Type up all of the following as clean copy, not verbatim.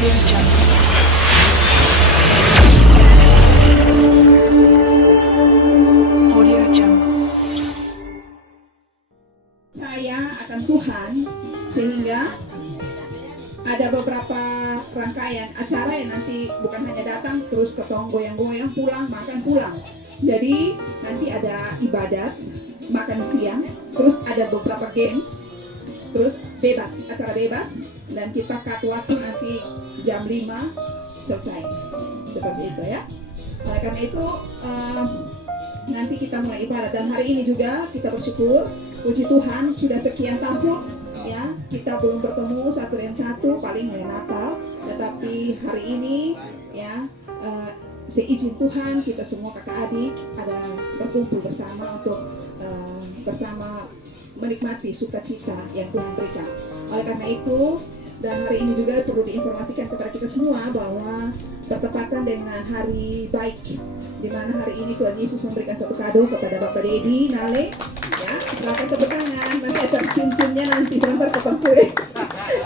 Audio Jungle. Audio Jungle. Saya akan Tuhan, sehingga ada beberapa rangkaian acara yang nanti bukan hanya datang terus ketong goyang-goyang pulang makan pulang. Jadi nanti ada ibadat, makan siang, terus ada beberapa games, terus bebas, acara bebas, dan kita cut waktu nanti jam 5 selesai. Seperti itu ya. Oleh karena itu nanti kita mulai ibadat, dan hari ini juga kita bersyukur, puji Tuhan sudah sekian tahun ya kita belum bertemu satu dan satu, paling hari Natal, tetapi hari ini ya seizin Tuhan kita semua kakak adik ada berkumpul bersama untuk bersama menikmati sukacita yang Tuhan berikan. Oleh karena itu, dan hari ini juga perlu diinformasikan kepada kita semua bahwa bertepatan dengan hari baik, di mana hari ini Tuhan Yesus memberikan satu kado kepada Bapak Dedi Nale. Ya, silakan tepuk tangan. Nanti acara cincinnya nanti sebentar potong kue.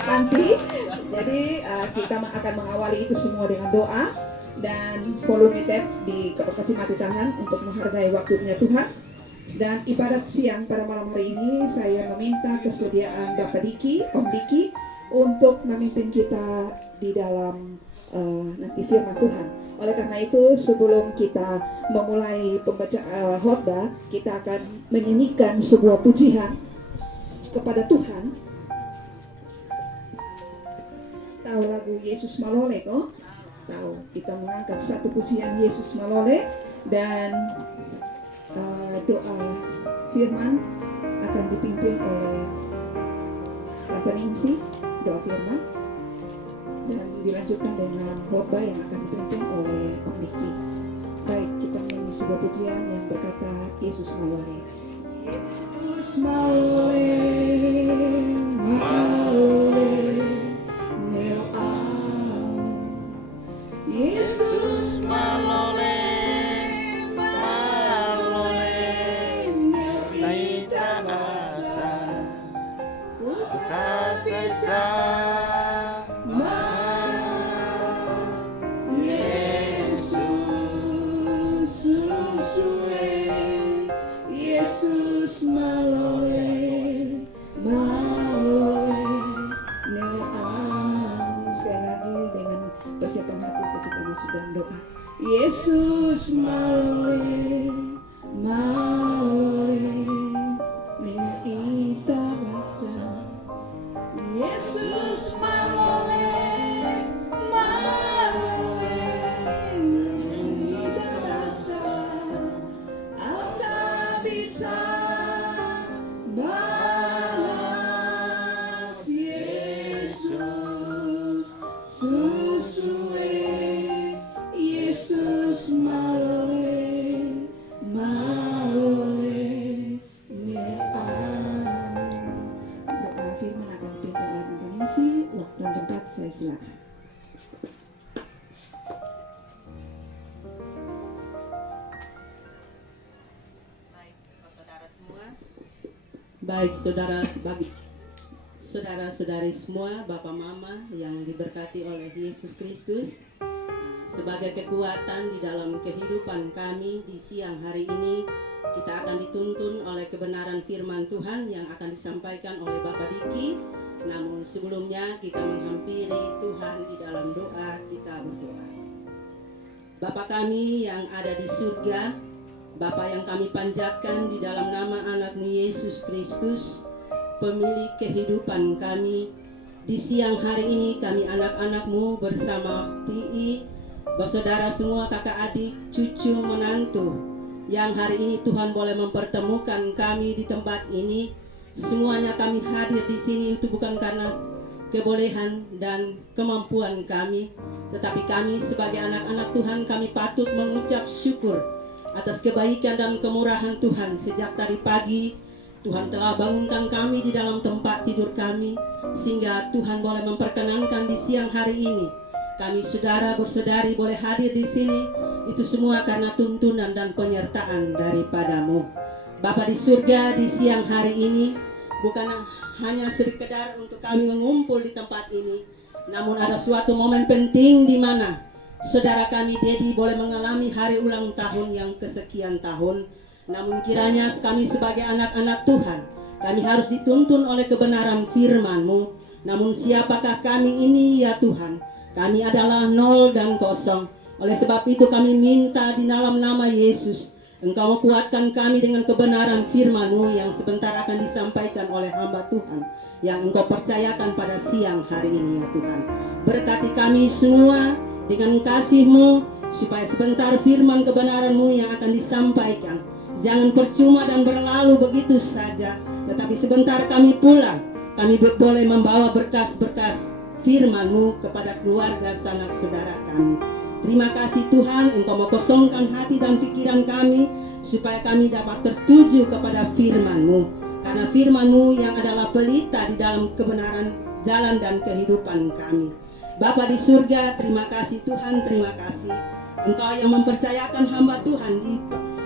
Nanti, jadi kita akan mengawali itu semua dengan doa dan volume tape kasih mati tangan untuk menghargai waktunya Tuhan. Dan ibadat siang pada malam hari ini saya meminta kesediaan Bapak Diki, Om Diki, untuk memimpin kita di dalam nanti firman Tuhan. Oleh karena itu, sebelum kita memulai pembacaan khotbah, kita akan menyanyikan sebuah pujian kepada Tuhan. Tahu lagu Yesus Malole kok? Tahu. Kita mengangkat satu pujian Yesus Malole, dan doa firman akan dipimpin oleh Tante Ningsi, doa firman, dan dilanjutkan dengan khotbah yang akan dipimpin oleh Om Niki. Baik, kita menyanyi sebuah pujian yang berkata Yesus Malole. Yesus Malole, Malole, nel au. Yesus Malole, Yesus Malole, Malole, nel au. Sekali lagi dengan persiapan hati untuk kita masuk dalam doa. Yesus Malole, Malole, nel ita basa. Yesus Malole, Malole, nel ita basa. Anda bisa balas Yesus, susue Yesus Malole, Malole, meau. Doa firman akan dipimpin oleh Tante Ningsi. Waktu dan tempat saya silakan. Baik saudara-saudari semua, Bapak Mama yang diberkati oleh Yesus Kristus, sebagai kekuatan di dalam kehidupan kami di siang hari ini, kita akan dituntun oleh kebenaran firman Tuhan yang akan disampaikan oleh Bapak Diki. Namun sebelumnya kita menghampiri Tuhan di dalam doa, kita berdoa. Bapa kami yang ada di surga, Bapa yang kami panjatkan di dalam nama anak-Mu Yesus Kristus, pemilik kehidupan kami, di siang hari ini kami anak-anak-Mu bersama PI, bersaudara semua, kakak adik, cucu, menantu, yang hari ini Tuhan boleh mempertemukan kami di tempat ini. Semuanya kami hadir di sini itu bukan karena kebolehan dan kemampuan kami, tetapi kami sebagai anak-anak Tuhan, kami patut mengucap syukur atas kebaikan dan kemurahan Tuhan. Sejak tadi pagi Tuhan telah bangunkan kami di dalam tempat tidur kami, sehingga Tuhan boleh memperkenankan di siang hari ini kami saudara bersaudari boleh hadir di sini. Itu semua karena tuntunan dan penyertaan daripada-Mu. Bapa di surga, di siang hari ini bukan hanya sekedar untuk kami mengumpul di tempat ini, Namun ada suatu momen penting di mana saudara kami Dedi boleh mengalami hari ulang tahun yang kesekian tahun. Namun kiranya kami sebagai anak-anak Tuhan, kami harus dituntun oleh kebenaran firman-Mu. Namun siapakah kami ini ya Tuhan? Kami adalah nol dan kosong. Oleh sebab itu kami minta di dalam nama Yesus, Engkau kuatkan kami dengan kebenaran firman-Mu yang sebentar akan disampaikan oleh hamba Tuhan yang Engkau percayakan pada siang hari ini ya Tuhan. Berkati kami semua dengan kasih-Mu, supaya sebentar firman kebenaran-Mu yang akan disampaikan jangan percuma dan berlalu begitu saja, tetapi sebentar kami pulang, kami boleh membawa berkas-berkas firman-Mu kepada keluarga sanak saudara kami. Terima kasih Tuhan, Engkau mau kosongkan hati dan pikiran kami supaya kami dapat tertuju kepada firman-Mu. Karena firman-Mu yang adalah pelita di dalam kebenaran jalan dan kehidupan kami. Bapa di surga, terima kasih Tuhan, terima kasih. Engkau yang mempercayakan hamba Tuhan di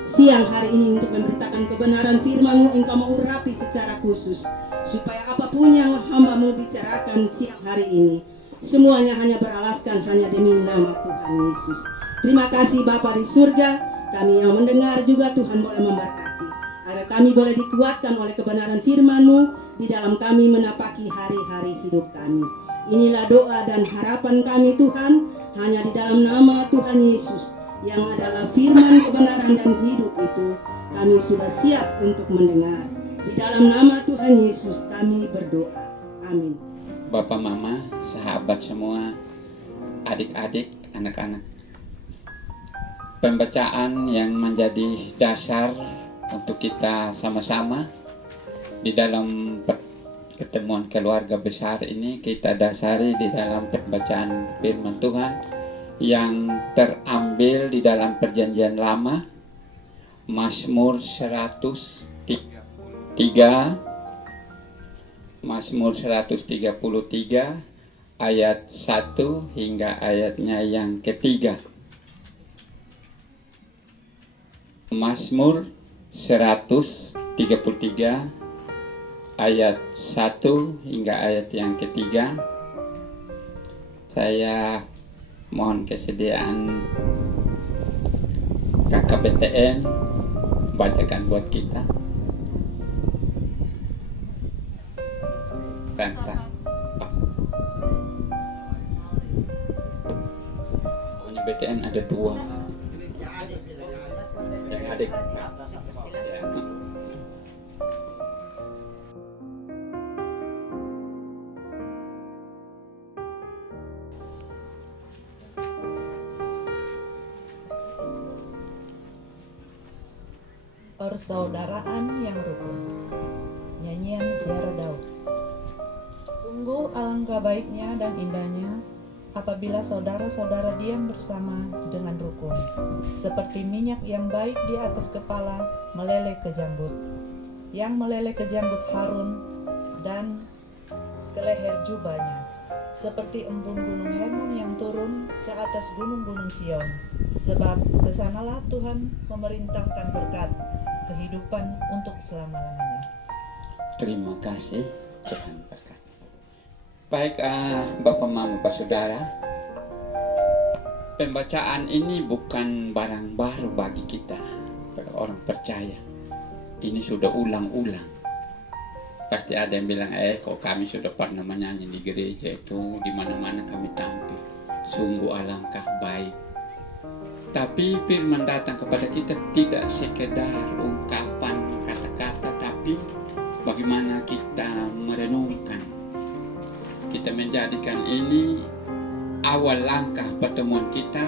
siang hari ini untuk memberitakan kebenaran firman-Mu. Engkau mau urapi secara khusus supaya apapun yang hamba-Mu bicarakan siang hari ini, semuanya hanya beralaskan hanya demi nama Tuhan Yesus. Terima kasih Bapa di surga, kami yang mendengar juga Tuhan boleh memberkati, agar kami boleh dikuatkan oleh kebenaran firman-Mu di dalam kami menapaki hari-hari hidup kami. Inilah doa dan harapan kami Tuhan, hanya di dalam nama Tuhan Yesus yang adalah firman kebenaran dan hidup itu, kami sudah siap untuk mendengar. Di dalam nama Tuhan Yesus kami berdoa. Amin. Bapak, Mama, sahabat semua, adik-adik, anak-anak. Pembacaan yang menjadi dasar untuk kita sama-sama di dalam pertemuan keluarga besar ini, kita dasari di dalam pembacaan firman Tuhan yang terambil di dalam Perjanjian Lama, Mazmur 133 Mazmur 133 ayat 1 hingga ayatnya yang ketiga. Mazmur 133 ayat 1 hingga ayat yang ketiga. Saya mohon kesediaan KKBTN bacakan buat kita. Pokoknya BTN ada 2 yang adik ya. Persaudaraan yang rukun. Nyanyian Ziarah Daud. Sungguh alangkah baiknya dan indahnya apabila saudara-saudara diam bersama dengan rukun, seperti minyak yang baik di atas kepala meleleh ke janggut, yang meleleh ke janggut Harun dan ke leher jubahnya, seperti embun gunung Hermon yang turun ke atas gunung-gunung Sion, sebab kesanalah Tuhan memerintahkan berkat kehidupan untuk selama-lamanya. Terima kasih, Tuhan berkati. Baik, Bapak, Mama, Pak, Saudara, pembacaan ini bukan barang baru bagi kita, para orang percaya. Ini sudah ulang-ulang. Pasti ada yang bilang, kok kami sudah pernah menyanyi di gereja itu, di mana-mana kami tampil. Sungguh alangkah baik. Tapi firman datang kepada kita tidak sekedar ungkapan kata-kata, tapi bagaimana kita merenungkan. Kita menjadikan ini awal langkah pertemuan kita.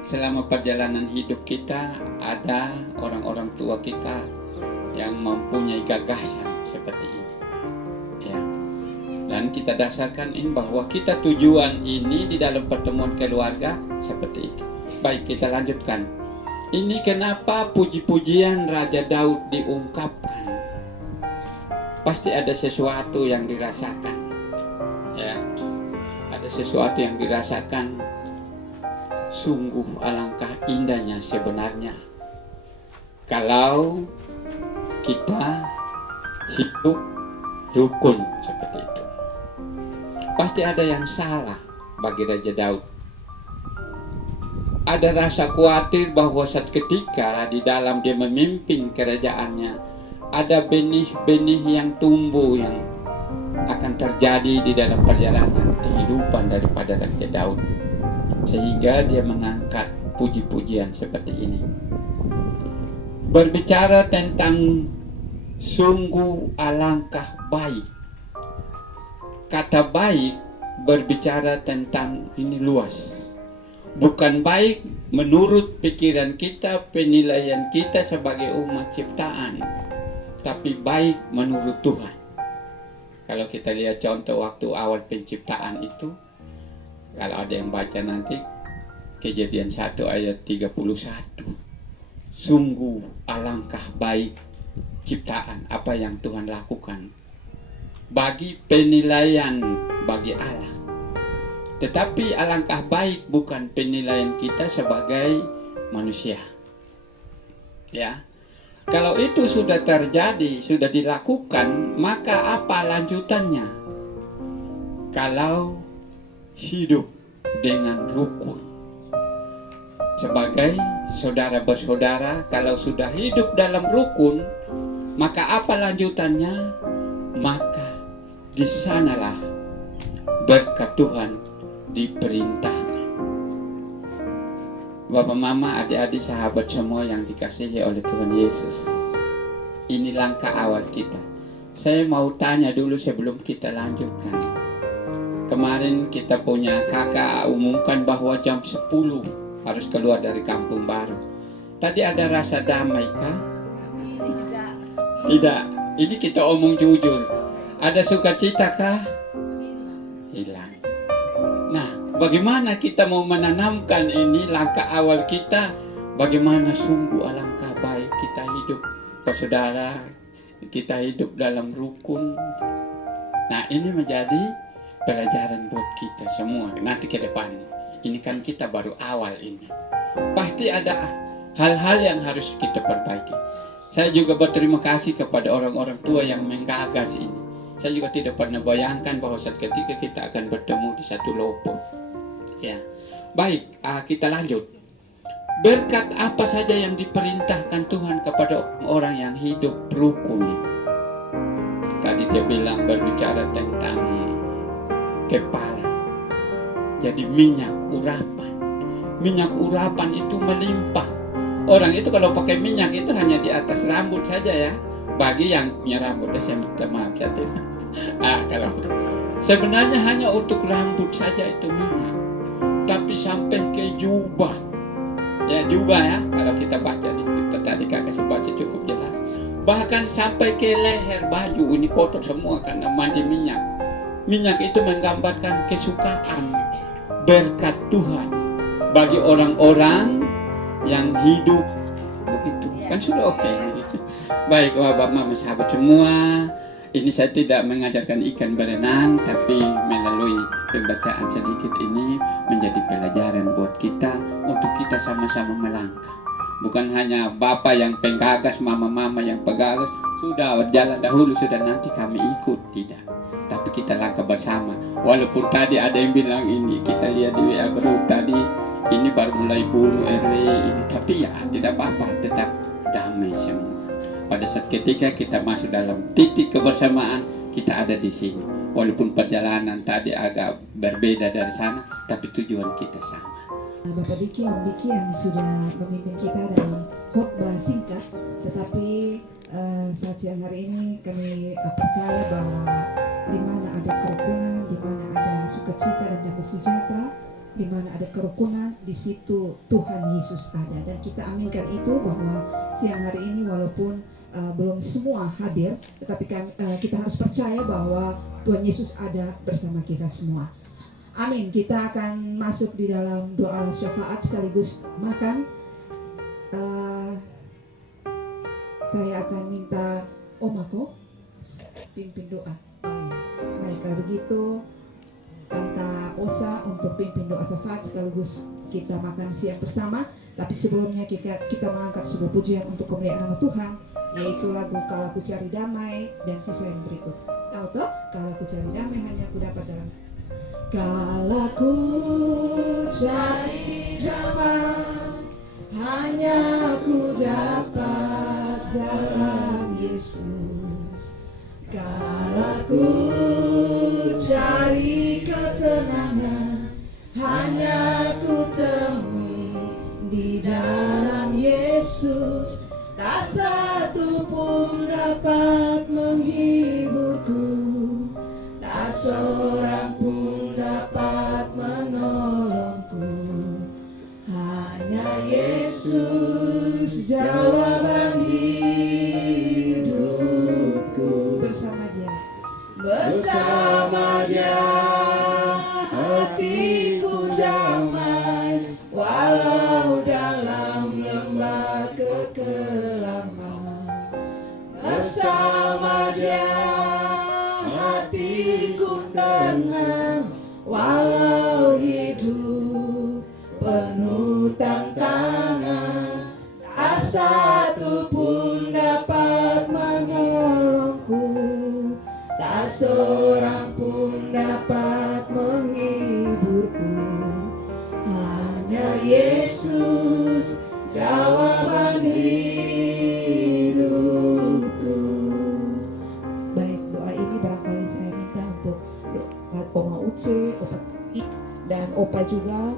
Selama perjalanan hidup kita, ada orang-orang tua kita yang mempunyai gagasan seperti ini. Ya. Dan kita dasarkan ini bahwa kita tujuan ini di dalam pertemuan keluarga seperti itu. Baik, kita lanjutkan. Ini kenapa puji-pujian Raja Daud diungkapkan. Pasti ada sesuatu yang dirasakan. Ya, ada sesuatu yang dirasakan. Sungguh alangkah indahnya sebenarnya kalau kita hidup rukun seperti itu. Pasti ada yang salah bagi Raja Daud. Ada rasa khawatir bahwa saat ketika di dalam dia memimpin kerajaannya, ada benih-benih yang tumbuh yang akan terjadi di dalam perjalanan kehidupan daripada Raja Daud, sehingga dia mengangkat puji-pujian seperti ini. Berbicara tentang sungguh alangkah baik. Kata baik berbicara tentang ini luas. Bukan baik menurut pikiran kita, penilaian kita sebagai umat ciptaan, tapi baik menurut Tuhan. Kalau kita lihat contoh waktu awal penciptaan itu, kalau ada yang baca nanti Kejadian 1 ayat 31, sungguh alangkah baik ciptaan apa yang Tuhan lakukan bagi penilaian bagi Allah. Tetapi alangkah baik bukan penilaian kita sebagai manusia. Ya. Kalau itu sudah terjadi, sudah dilakukan, maka apa lanjutannya? Kalau hidup dengan rukun. Sebagai saudara bersaudara, kalau sudah hidup dalam rukun, maka apa lanjutannya? Maka di sanalah berkat Tuhan diperintahkan. Bapak, mama, adik-adik, sahabat semua yang dikasihi oleh Tuhan Yesus, ini langkah awal kita. Saya mau tanya dulu sebelum kita lanjutkan. Kemarin kita punya kakak umumkan bahwa jam 10 harus keluar dari kampung baru. Tadi ada rasa damai kah? Tidak. Ini kita omong jujur. Ada sukacita kah? Hilang. Nah, bagaimana kita mau menanamkan ini langkah awal kita? Bagaimana sungguh alangkah baik kita hidup bersaudara, kita hidup dalam rukun. Nah, ini menjadi pelajaran buat kita semua nanti ke depan. Ini kan kita baru awal ini. Pasti ada hal-hal yang harus kita perbaiki. Saya juga berterima kasih kepada orang-orang tua yang menggagas ini. Saya juga tidak pernah bayangkan bahwa saat ketika kita akan bertemu di satu lubuk. Ya, baik, kita lanjut. Berkat apa saja yang diperintahkan Tuhan kepada orang yang hidup rukun? Tadi dia bilang berbicara tentang kepala. Jadi minyak urapan. Minyak urapan itu melimpah. Orang itu kalau pakai minyak itu hanya di atas rambut saja ya. Bagi yang punya rambut, saya minta maaf ya. Kalau sebenarnya hanya untuk rambut saja itu minyak. Tapi sampai ke jubah. Ya jubah ya. Kalau kita baca di cerita tadi kakak baca cukup jelas. Bahkan sampai ke leher baju ini kotor semua karena mandi minyak. Minyak itu menggambarkan kesukaan berkat Tuhan bagi orang-orang yang hidup begitu. Kan sudah oke. Baik, Bapak Mama sahabat semua, ini saya tidak mengajarkan ikan berenang, tapi melalui pembacaan sedikit ini menjadi pelajaran buat kita untuk kita sama-sama melangkah. Bukan hanya Bapak yang penggagas, Mama-mama yang pegagas, sudah jalan dahulu, sudah nanti kami ikut, tidak. Tapi kita langkah bersama. Walaupun tadi ada yang bilang ini, kita lihat di WA group tadi, ini baru mulai bunuh RW ini, tapi ya tidak apa-apa, tetap damai semua. Pada saat ketika kita masuk dalam titik kebersamaan, kita ada di sini. Walaupun perjalanan tadi agak berbeda dari sana, tapi tujuan kita sama. Bapak Diki, Om Diki yang sudah memimpin kita dalam khotbah singkat, tetapi saat siang hari ini kami percaya bahwa di mana ada kerukunan, di mana ada sukacita dan damai sejahtera, di mana ada kerukunan, di situ Tuhan Yesus ada. Dan kita aminkan itu bahwa siang hari ini walaupun belum semua hadir, tetapi kita harus percaya bahwa Tuhan Yesus ada bersama kita semua. Amin. Kita akan masuk di dalam doa syafaat sekaligus makan. Saya akan minta Om Ako pimpin doa. Baik, kalau begitu Tante Osa untuk pimpin doa syafaat sekaligus kita makan siang bersama. Tapi sebelumnya kita mengangkat sebuah pujian untuk kemuliaan nama Tuhan, yaitu lagu Kalau Ku Cari Damai dan sisa yang berikut. Tahu toh, kalau ku cari damai hanya ku dapat dalam Kala ku cari damai, hanya ku dapat dalam Yesus. Kala ku cari ketenangan, hanya ku temui di dalam Yesus. Tak satu pun dapat menghiburku, tak seorang pun dapat menolongku. Hanya Yesus jawaban hidupku. Bersama Dia, bersama Dia hatiku damai, walau dalam lembah kekelaman. Bersama Dia hatiku tenang, walau hidup penuh tantangan. Tak satu pun dapat menolongku, tak seorang pun dapat menghiburku. Hanya Yesus jawaban hidupku. Baik, doa ini barangkali saya minta untuk Oma Uce, Opa I, dan Opa juga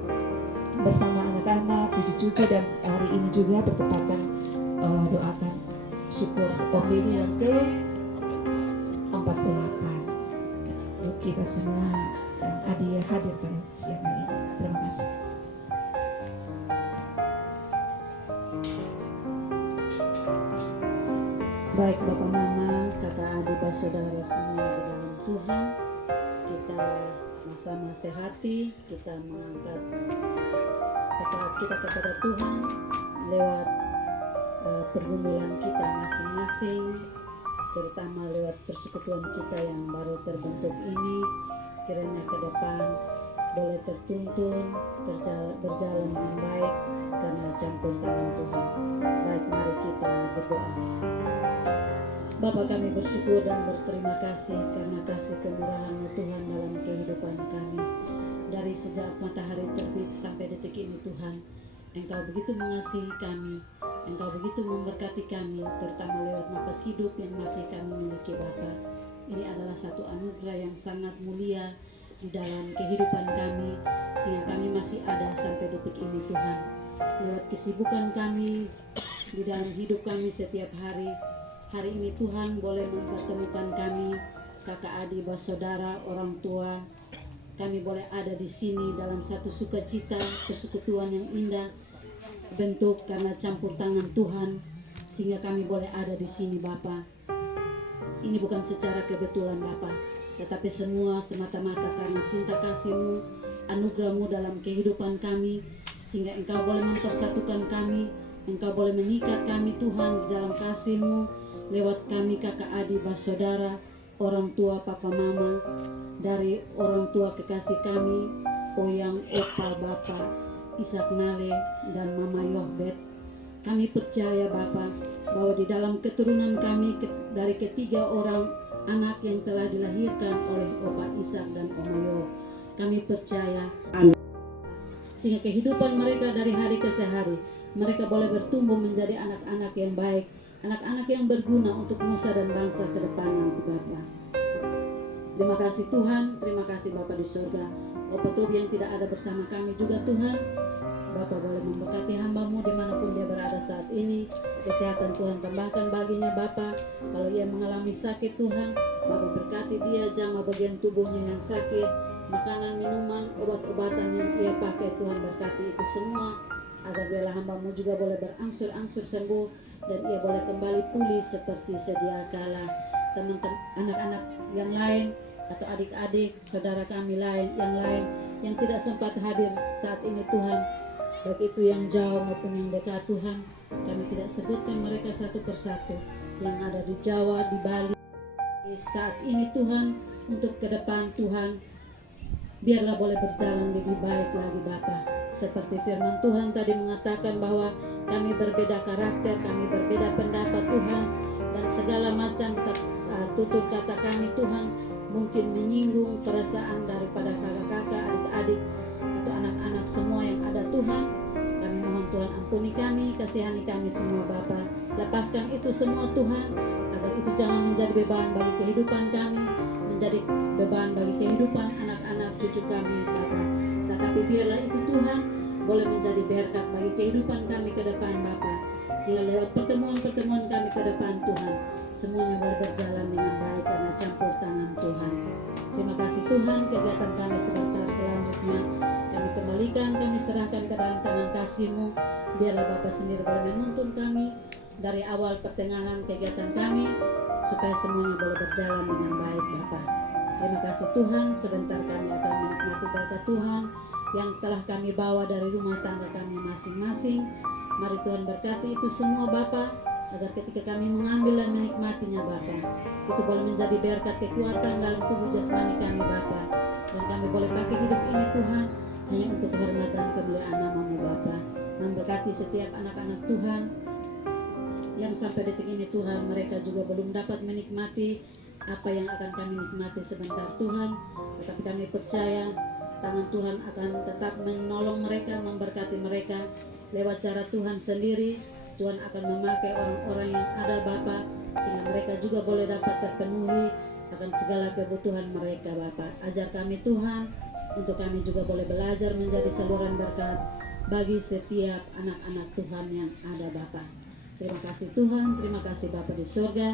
bersama anak-anak, cucu-cucu, dan hari ini juga bertepatan doakan syukur Om Beni yang ke-48. Yuk kita semua yang hadir pada siang hari ini. Terima kasih. Baik Bapak Mama, kakak adik, saudara semua di dalam Tuhan, kita sama-sama sehati, kita mengangkat ketaat kita kepada Tuhan lewat pergumulan kita masing-masing, terutama lewat persekutuan kita yang baru terbentuk ini. Kiranya ke depan boleh tertuntun, berjalan dengan baik karena campur tangan Tuhan. Baik, mari kita berdoa. Bapa, kami bersyukur dan berterima kasih karena kasih kemurahan-Mu Tuhan dalam kehidupan kami. Dari sejak matahari terbit sampai detik ini Tuhan, Engkau begitu mengasihi kami, Engkau begitu memberkati kami, terutama lewat napas hidup yang masih kami miliki Bapa. Ini adalah satu anugerah yang sangat mulia di dalam kehidupan kami, sehingga kami masih ada sampai detik ini Tuhan. Lewat kesibukan kami di dalam hidup kami setiap hari, hari ini Tuhan boleh mempertemukan kami, kakak adik, saudara, orang tua. Kami boleh ada di sini dalam satu sukacita, persekutuan yang indah, bentuk karena campur tangan Tuhan, sehingga kami boleh ada di sini Bapa. Ini bukan secara kebetulan Bapa, tetapi semua semata-mata karena cinta kasih-Mu, anugerah-Mu dalam kehidupan kami, sehingga Engkau boleh mempersatukan kami, Engkau boleh mengikat kami Tuhan di dalam kasih-Mu, lewat kami kakak adik, saudara, orang tua, papa, mama, dari orang tua kekasih kami, Oyang, Opa, Bapa, Ishak Nale, dan Mama Yohbet. Kami percaya Bapa bahwa di dalam keturunan kami dari ketiga orang anak yang telah dilahirkan oleh Opa Ishak dan Oma Yoh, kami percaya sehingga kehidupan mereka dari hari ke hari, mereka boleh bertumbuh menjadi anak-anak yang baik, anak-anak yang berguna untuk nusa dan bangsa ke depan nanti Bapa. Terima kasih Tuhan, terima kasih Bapa di surga. Opa Tobi yang tidak ada bersama kami juga Tuhan, Bapa boleh memberkati hamba-Mu dimanapun dia berada saat ini. Kesehatan Tuhan tambahkan baginya Bapa. Kalau ia mengalami sakit Tuhan, Bapa berkati dia, jamah bagian tubuhnya yang sakit, makanan, minuman, obat-obatan yang ia pakai Tuhan berkati itu semua, agar biarlah hamba-Mu juga boleh berangsur-angsur sembuh dan ia boleh kembali pulih seperti sedia kala. Teman-teman, anak-anak yang lain atau adik-adik, saudara kami lain yang tidak sempat hadir saat ini Tuhan, baik itu yang jauh maupun yang dekat Tuhan, kami tidak sebutkan mereka satu persatu, yang ada di Jawa, di Bali saat ini Tuhan, untuk ke depan Tuhan, biarlah boleh berjalan lebih baik lagi Bapa. Seperti firman Tuhan tadi mengatakan bahwa kami berbeda karakter, kami berbeda pendapat Tuhan, dan segala macam tutur kata kami Tuhan, mungkin menyinggung perasaan daripada kakak-kakak, adik-adik, atau anak-anak semua yang ada Tuhan. Kami mohon Tuhan ampuni kami, kasihani kami semua Bapa. Lepaskan itu semua Tuhan, agar itu jangan menjadi beban bagi kehidupan kami, menjadi beban bagi kehidupan anak-anak cucu kami Bapa. Tetapi biarlah itu Tuhan boleh menjadi berkat bagi kehidupan kami ke depan Bapa. Sehingga lewat pertemuan-pertemuan kami ke depan Tuhan, semuanya boleh berjalan dengan baik karena campur tangan Tuhan. Terima kasih Tuhan, kegiatan kami sebentar selanjutnya kami kembalikan, kami serahkan ke dalam tangan kasih-Mu. Biarlah Bapa sendiri boleh menuntun kami dari awal pertengahan kegiatan kami, supaya semuanya boleh berjalan dengan baik Bapa. Terima kasih Tuhan, sebentar kami akan menikmati berkat Tuhan yang telah kami bawa dari rumah tangga kami masing-masing. Mari Tuhan berkati itu semua Bapa, agar ketika kami mengambil dan menikmatinya Bapa, itu boleh menjadi berkat kekuatan dalam tubuh jasmani kami Bapa, dan kami boleh pakai hidup ini Tuhan hanya untuk kehormatan dan kemuliaan nama-Mu Bapa. Memberkati setiap anak-anak Tuhan yang sampai detik ini Tuhan, mereka juga belum dapat menikmati apa yang akan kami nikmati sebentar Tuhan, tetapi kami percaya tangan Tuhan akan tetap menolong mereka, memberkati mereka lewat cara Tuhan sendiri. Tuhan akan memakai orang-orang yang ada Bapa, sehingga mereka juga boleh dapat terpenuhi akan segala kebutuhan mereka Bapa. Ajar kami Tuhan, untuk kami juga boleh belajar menjadi saluran berkat bagi setiap anak-anak Tuhan yang ada Bapa. Terima kasih Tuhan, terima kasih Bapa di surga.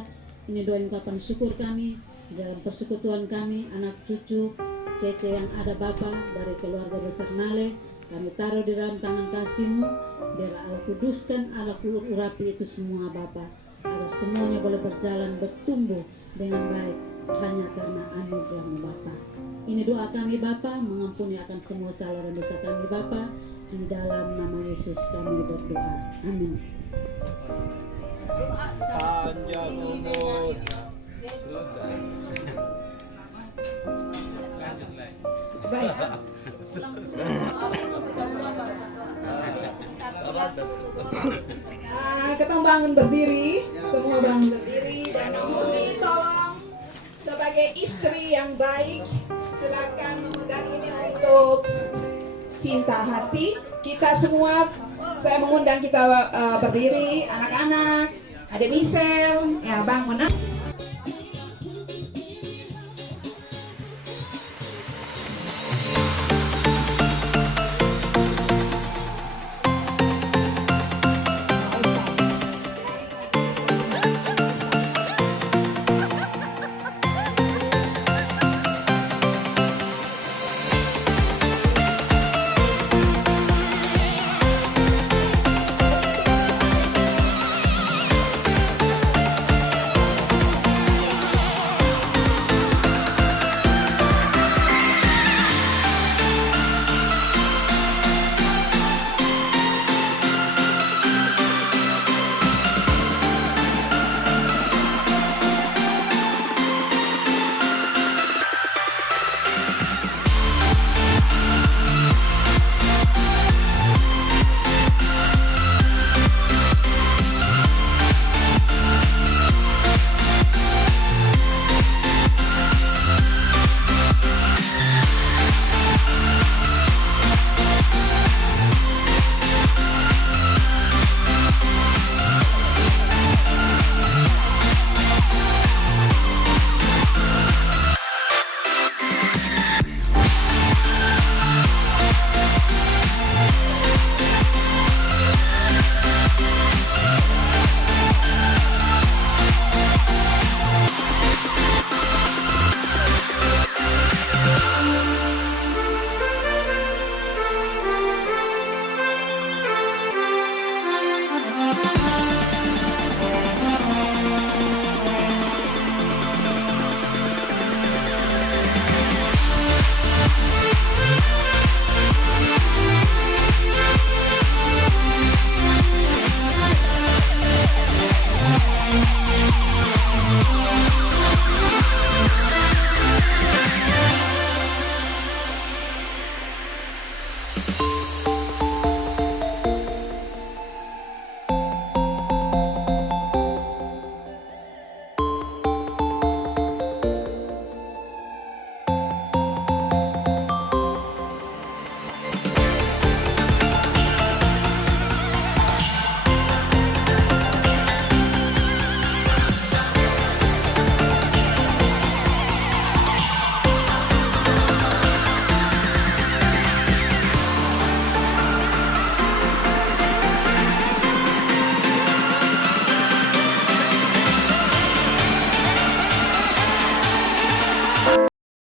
Ini doa ungkapan syukur kami dalam persekutuan kami, anak cucu Cece yang ada Bapa dari keluarga besar Nale. Kami taruh di dalam tangan kasih-Mu. Biar Allah kuduskan, Allah urapi itu semua Bapa, agar semuanya boleh berjalan, bertumbuh dengan baik hanya karena anugerah-Mu Bapa. Ini doa kami Bapa, mengampuni akan semua salah dan dosa kami Bapa. Di dalam nama Yesus kami berdoa. Amin. Panjang umur sudah. Kita bangun berdiri, semua bangun berdiri, dan Naomi tolong sebagai istri yang baik silakan memegang ini untuk cinta hati. Kita semua, saya mengundang kita berdiri, anak-anak, Adik Michelle, ya Bang Menang.